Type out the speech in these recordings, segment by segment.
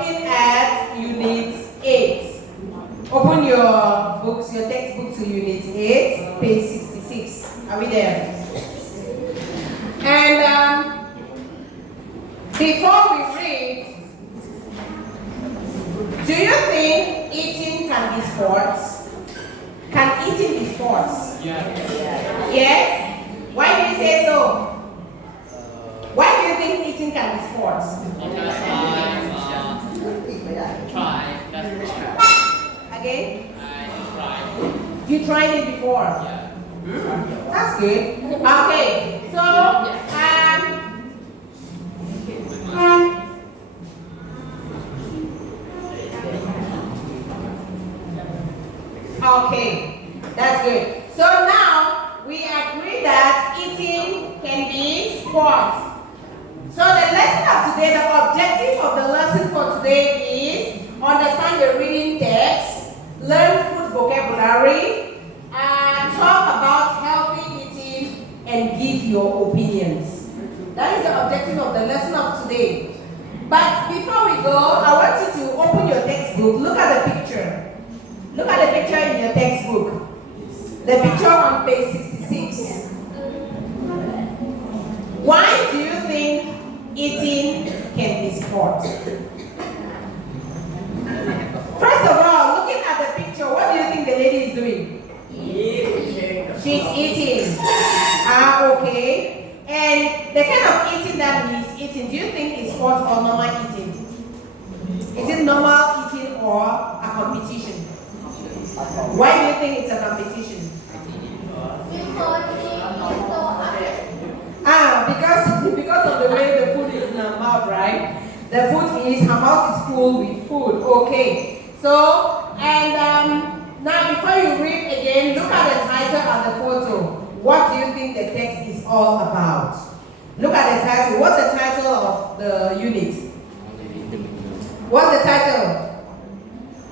looking at Unit 8. Open your books, your textbook to Unit 8, page 66. Are we there? And before we read, do you think eating can be sports? Can eating be sports? Yeah. Yes? Why do you say so? Why do you think eating can be sports? Because try. Again? I tried. You tried it before? Yeah. That's good. Okay, so okay, that's good. So now we agree that eating can be sports. So the lesson of today, the objective of the lesson for today is understand the reading text, learn food vocabulary, and talk about healthy eating and give your opinions. That is the objective of the lesson of today. But before we go, I want you to open your textbook. Look at the picture. Look at the picture in your textbook. The picture on page 66. Why do you think eating can be sport? First of all, looking at the picture, what do you think the lady is doing? Eating. She's eating. Okay. And the kind of eating that he's eating, do you think is sport or normal eating? Is it normal eating or a competition? Why do you think it's a competition? Because of the way the food is in her mouth, right? The food is, her mouth is full with food. Okay. So, and now before you read again, look at the title and the photo. What do you think the text is all about? Look at the title. What's the title of the unit? What's the title?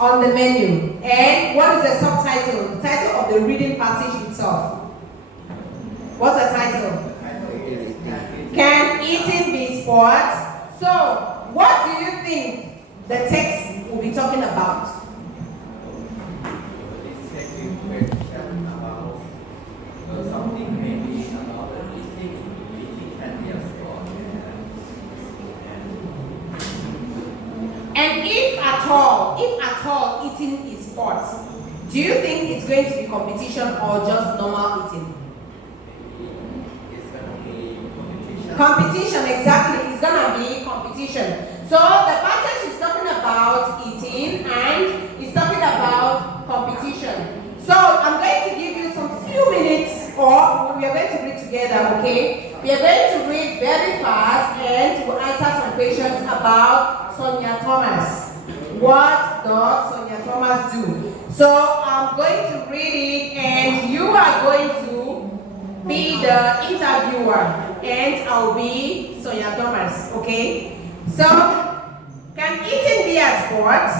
On the menu. And what is the subtitle? The title of the reading passage itself. What's the title? Can eating be sport? So, what do you think the text will be talking about? Something maybe about eating can be a sport. And if at all eating is sport, do you think it's going to be competition or just normal eating? It's going to be competition. Competition, exactly. It's going to be competition. So the passage is talking about eating and it's talking about competition. So I'm going to give you some few minutes, or we are going to read together, okay? We are going to read very fast and to answer some questions about Sonia Thomas. What does Sonia Thomas do? So I'm going to read it and you are going to be the interviewer and I'll be Sonia Thomas, okay? So, can eating be a sport?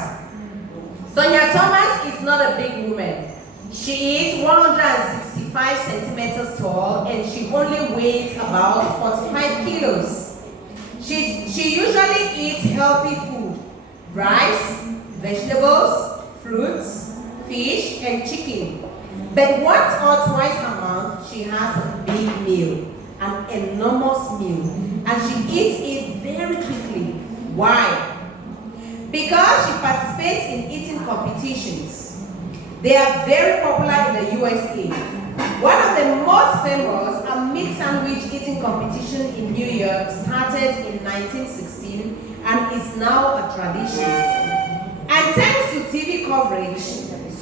Sonia Thomas is not a big woman. She is 165 centimeters tall and she only weighs about 45 kilos. She usually eats healthy food, rice, vegetables, fruits, fish, and chicken. But once or twice a month, she has a big meal, an enormous meal, and she eats it very quickly. Why? Because she participates in eating competitions. They are very popular in the USA. One of the most famous, a meat sandwich eating competition in New York, started in 1916 and is now a tradition. And thanks to TV coverage,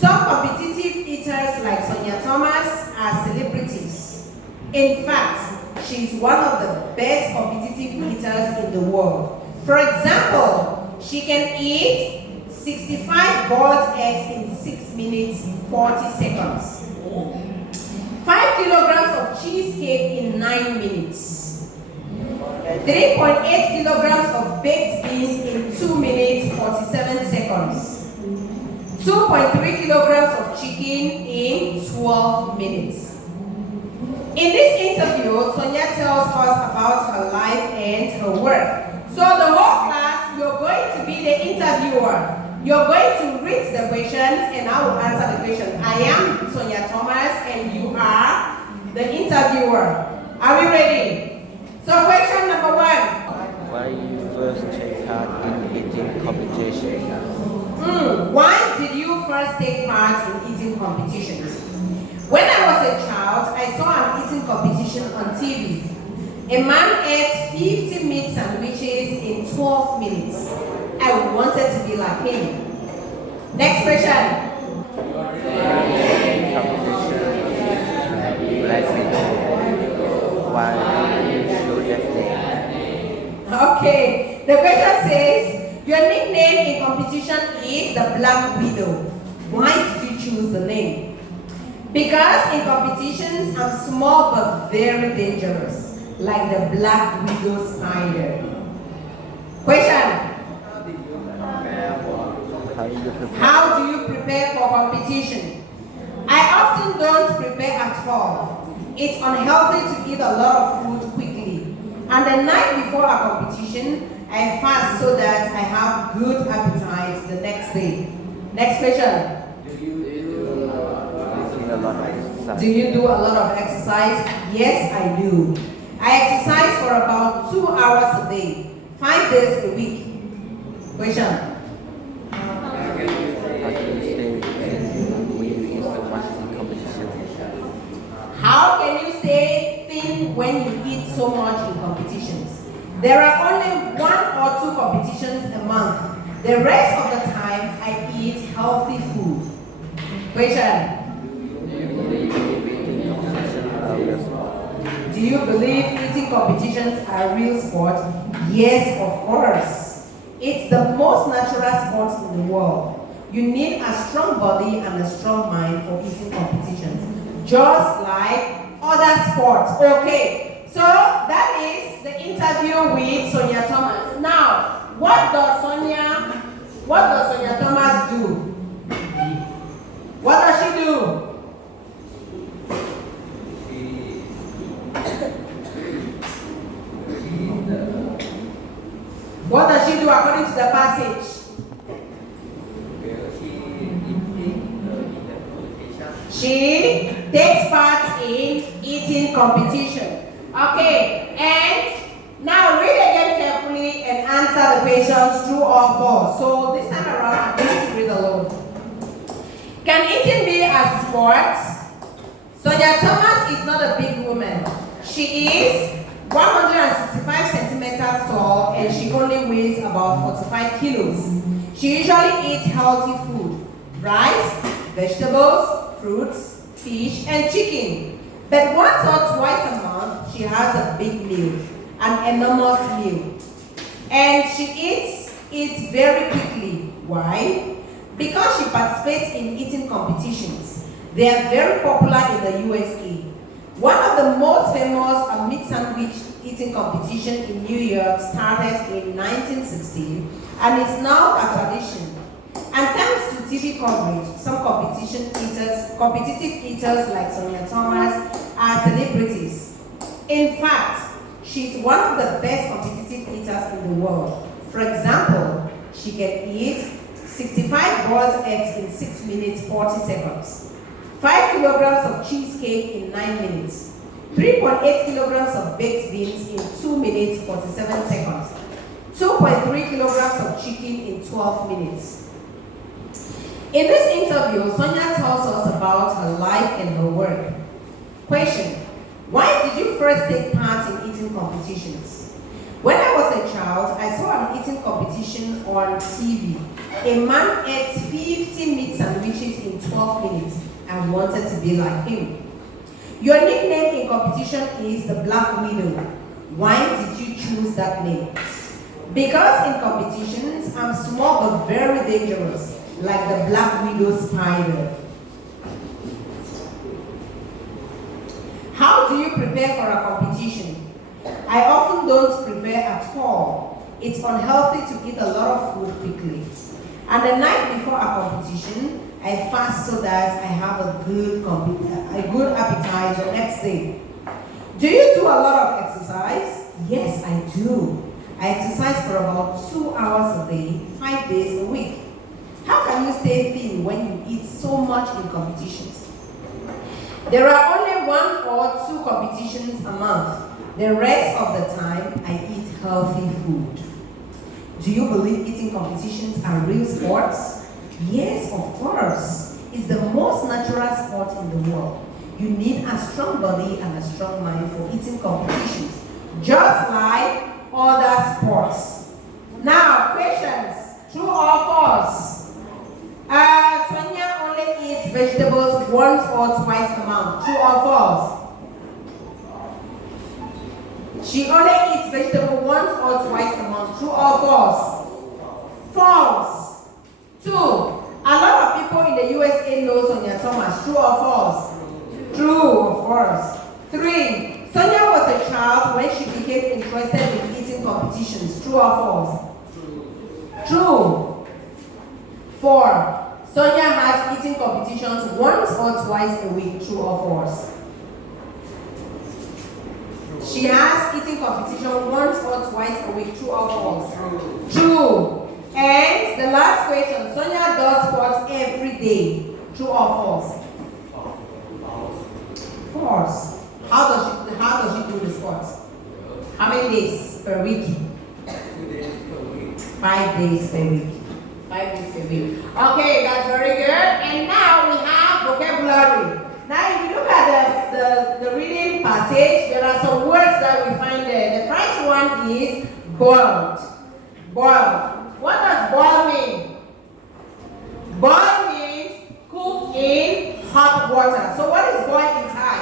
some competitive eaters like Sonia Thomas are celebrities. In fact, she is one of the best competitive eaters in the world. For example, she can eat 65 boiled eggs in 6 minutes, 40 seconds. 5 kilograms of cheesecake in 9 minutes. 3.8 kilograms of baked beans in 2 minutes, 47 seconds. 2.3 kilograms of chicken in 12 minutes. In this interview, Sonia tells us about her life and her work. So the whole class, you're going to be the interviewer. You're going to read the questions and I will answer the question. I am Sonia Thomas and you are the interviewer. Are we ready? So question number 1. Why you first take part in eating competition? Why did you first take part in eating competitions? When I was a child, I saw an eating competition on TV. A man ate 50 meat sandwiches in 12 minutes. I wanted to be like him. Next question. Black widow. Why you chose that name? Okay, the question says, your nickname in competition is the Black Widow. Why did you choose the name? Because in competitions, I'm small but very dangerous, like the Black Widow spider. Question. How do you prepare for competition? I often don't prepare at all. It's unhealthy to eat a lot of food quickly. And the night before a competition, I fast so that I have good appetite the next day. Next question. Do you do a lot of exercise? Yes, I do. I exercise for about 2 hours a day, 5 days a week. Question. How can you stay thin when you eat so much in competitions? There are only 1 or 2 competitions a month. The rest of the time, I eat healthy food. Question. Do you believe eating competitions are a real sport? Yes, of course. It's the most natural sport in the world. You need a strong body and a strong mind for eating competitions, just like other sports. Okay, so that is the interview with Sonia Thomas. Now, what does Sonia Thomas do? What does she do? What does she do according to the passage? She takes part in eating competition. Okay, and now read again carefully and answer the questions true or false. So this time around, I'm going to read alone. Can eating be a sport? Sonia Thomas is not a big woman. She is 165 centimeters tall and she only weighs about 45 kilos. She usually eats healthy food, rice, vegetables, fruits, fish, and chicken. But once or twice a month, she has a big meal, an enormous meal. And she eats it very quickly. Why? Because she participates in eating competitions. They are very popular in the USA. One of the most famous meat sandwich eating competition in New York started in 1916 and is now a tradition. And thanks to TV coverage, some competitive eaters like Sonia Thomas are celebrities. In fact, she's one of the best competitive eaters in the world. For example, she can eat 65 boiled eggs in 6 minutes 40 seconds, 5 kilograms of cheesecake in 9 minutes, 3.8 kilograms of baked beans in 2 minutes 47 seconds, 2.3 kilograms of chicken in 12 minutes. In this interview, Sonia tells us about her life and her work. Question: why did you first take part in eating competitions? When I was a child, I saw an eating competition on TV. A man ate 50 meat sandwiches in 12 minutes. I wanted to be like him. Your nickname in competition is the Black Widow. Why did you choose that name? Because in competitions, I'm small but very dangerous, like the Black Widow spider. How do you prepare for a competition? I often don't prepare at all. It's unhealthy to eat a lot of food quickly. And the night before a competition, I fast so that I have a good appetite the next day. Do you do a lot of exercise? Yes, I do. I exercise for about 2 hours a day, 5 days a week. How can you stay thin when you eat so much in competitions? There are only 1 or 2 competitions a month. The rest of the time, I eat healthy food. Do you believe eating competitions are real sports? Yes, of course. It's the most natural sport in the world. You need a strong body and a strong mind for eating competitions, just like other sports. Now, questions. True or false? Sonia only eats vegetables once or twice a month. True or false? She only eats vegetables once or twice a month. True or false? False. 2. A lot of people in the USA know Sonia Thomas. True or false? True, of course. 3. Sonia was a child when she became interested in eating competitions. True or false? True. 4. Sonia has eating competitions once or twice a week. True or false? She has eating competition once or twice a week. True or false? True. And the last question. Sonia does sports every day. True or false? False. How does she do the sports? How many days per week? 2 days per week. 5 days per week. 5 days per week. Okay, that's very good. And now we have vocabulary. Now if you look at the reading passage, there are some words that we find there. The first one is boiled. Boiled. What does boil mean? Boil means cook in hot water. So what is boil in Thai?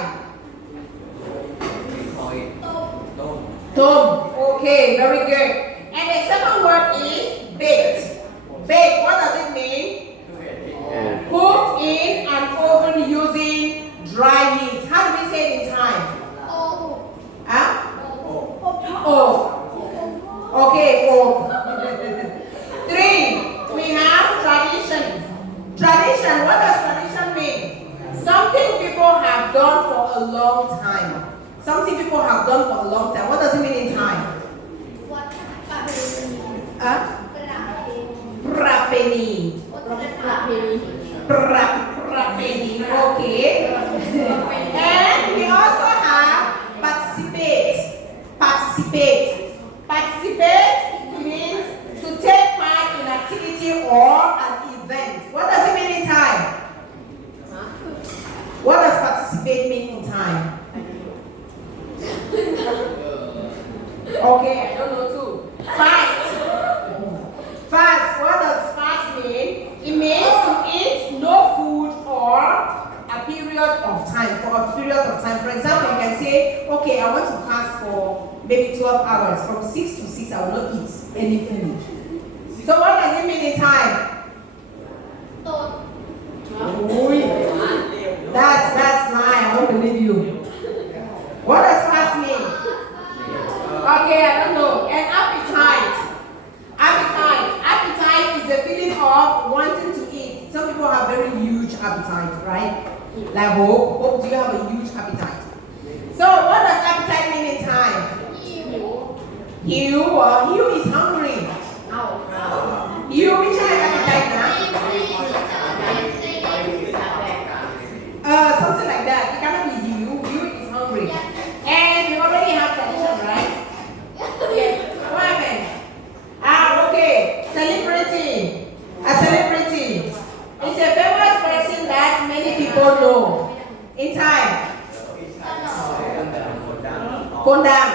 We call it dom. Tom. Okay, very good. And the second word is baked. Baked, what does it mean? Cooked in an oven using dry heat. How do we say it in Thai? Huh? Oh. Okay, oh. 3. We have tradition. Tradition, what does tradition mean? Something people have done for a long time. Something people have done for a long time. What does it mean in Thai? Prapeni. Prapeni. Okay. And we also have participate. Participate. Participate means to take part in activity or an event. What does it mean in Thai? What does participate mean in Thai? Okay, I don't know too. Fast. Fast. What does fast mean? It means to eat no food for a period of time. For a period of time. For example, you can say, okay, I want to fast for maybe 12 hours. From 6 to 6, I will not eat any food. So what does it mean in time? That's lie. I won't believe you. What does fast mean? Okay, I don't know. And appetite. Appetite. Appetite is the feeling of wanting to eat. Some people have very huge appetite, right? Like Hope, do you have a huge appetite? So what does appetite mean in time? Hue is hungry. Hue, which kind of appetite now? Something like that. It cannot be hue. Hue is hungry. And we already have tradition, right? Yes. What happened? Okay. Celebrity. A celebrity. It's a famous person that many people know. In time. Kondam.